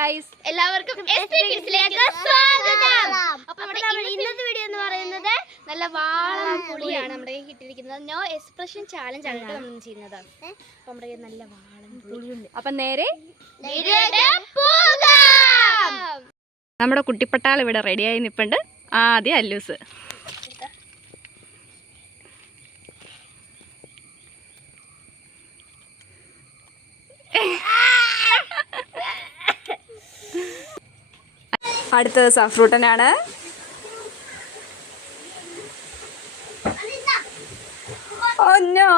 എല്ലാവർക്കും സ്വാഗതം. അപ്പോൾ നമ്മുടെ ഇന്നത്തെ വീഡിയോ എന്ന് പറയുന്നത് നല്ല വാളം പുളിയാണ് നമ്മുടെ ഇട്ടിരിക്കുന്നത്. നോ എക്സ്പ്രഷൻ ചാലഞ്ച് ആണ് നമ്മൾ ചെയ്യുന്നത്. അപ്പോൾ നമ്മുടെ നല്ല വാളം പുളിയുണ്ട്. അപ്പം നേരെ പോകാം. നമ്മുടെ കുട്ടിപ്പട്ടാൾ ഇവിടെ റെഡിയായി നിൽപ്പുണ്ട്. ആദ്യം അല്ലൂസ്. അടുത്തത് സഫ്രൂട്ടനാണ്. ഓ നോ,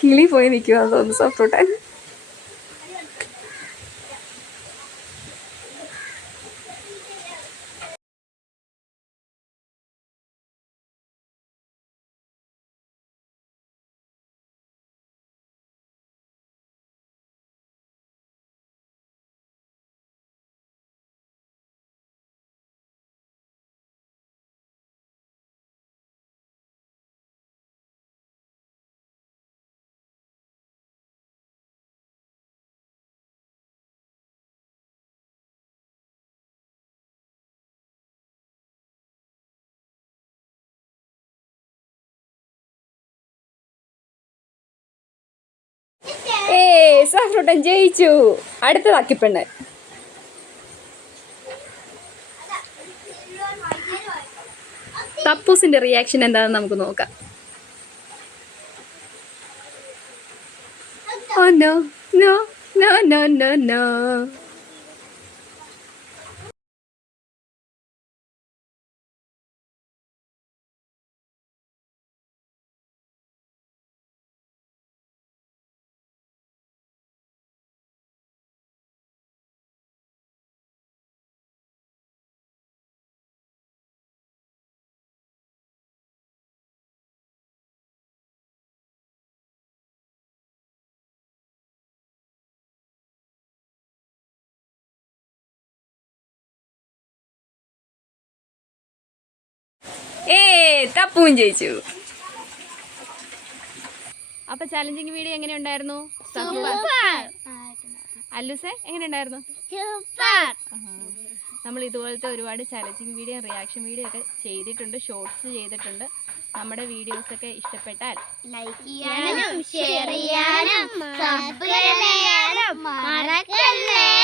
കിളി പോയി നിൽക്കുവാന്ന് തോന്നുന്നു സഫ്രൂട്ടൻ. സഫ്രൂട്ടൻ ജയിച്ചു. അടുത്തത് അക്കിപ്പെണ്ണ്. തപ്പൂസിന്റെ റിയാക്ഷൻ എന്താണെന്ന് നമുക്ക് നോക്കാം. Oh no no no no no no. തപ്പും ജയിച്ചു. അപ്പൊ ചാലഞ്ചിങ് വീഡിയോ എങ്ങനെ ഉണ്ടായിരുന്നു? അല്ലൂസേ എങ്ങനെ ഉണ്ടായിരുന്നു? നമ്മൾ ഇതുപോലത്തെ ഒരുപാട് ചാലഞ്ചിങ് വീഡിയോ, റിയാക്ഷൻ വീഡിയോ ഒക്കെ ചെയ്തിട്ടുണ്ട്, ഷോർട്സ് ചെയ്തിട്ടുണ്ട്. നമ്മുടെ വീഡിയോസൊക്കെ ഇഷ്ടപ്പെട്ടാൽ ലൈക്ക് ചെയ്യാനും ഷെയർ ചെയ്യാനും സബ്സ്ക്രൈബ് ചെയ്യാനും മറക്കല്ലേ.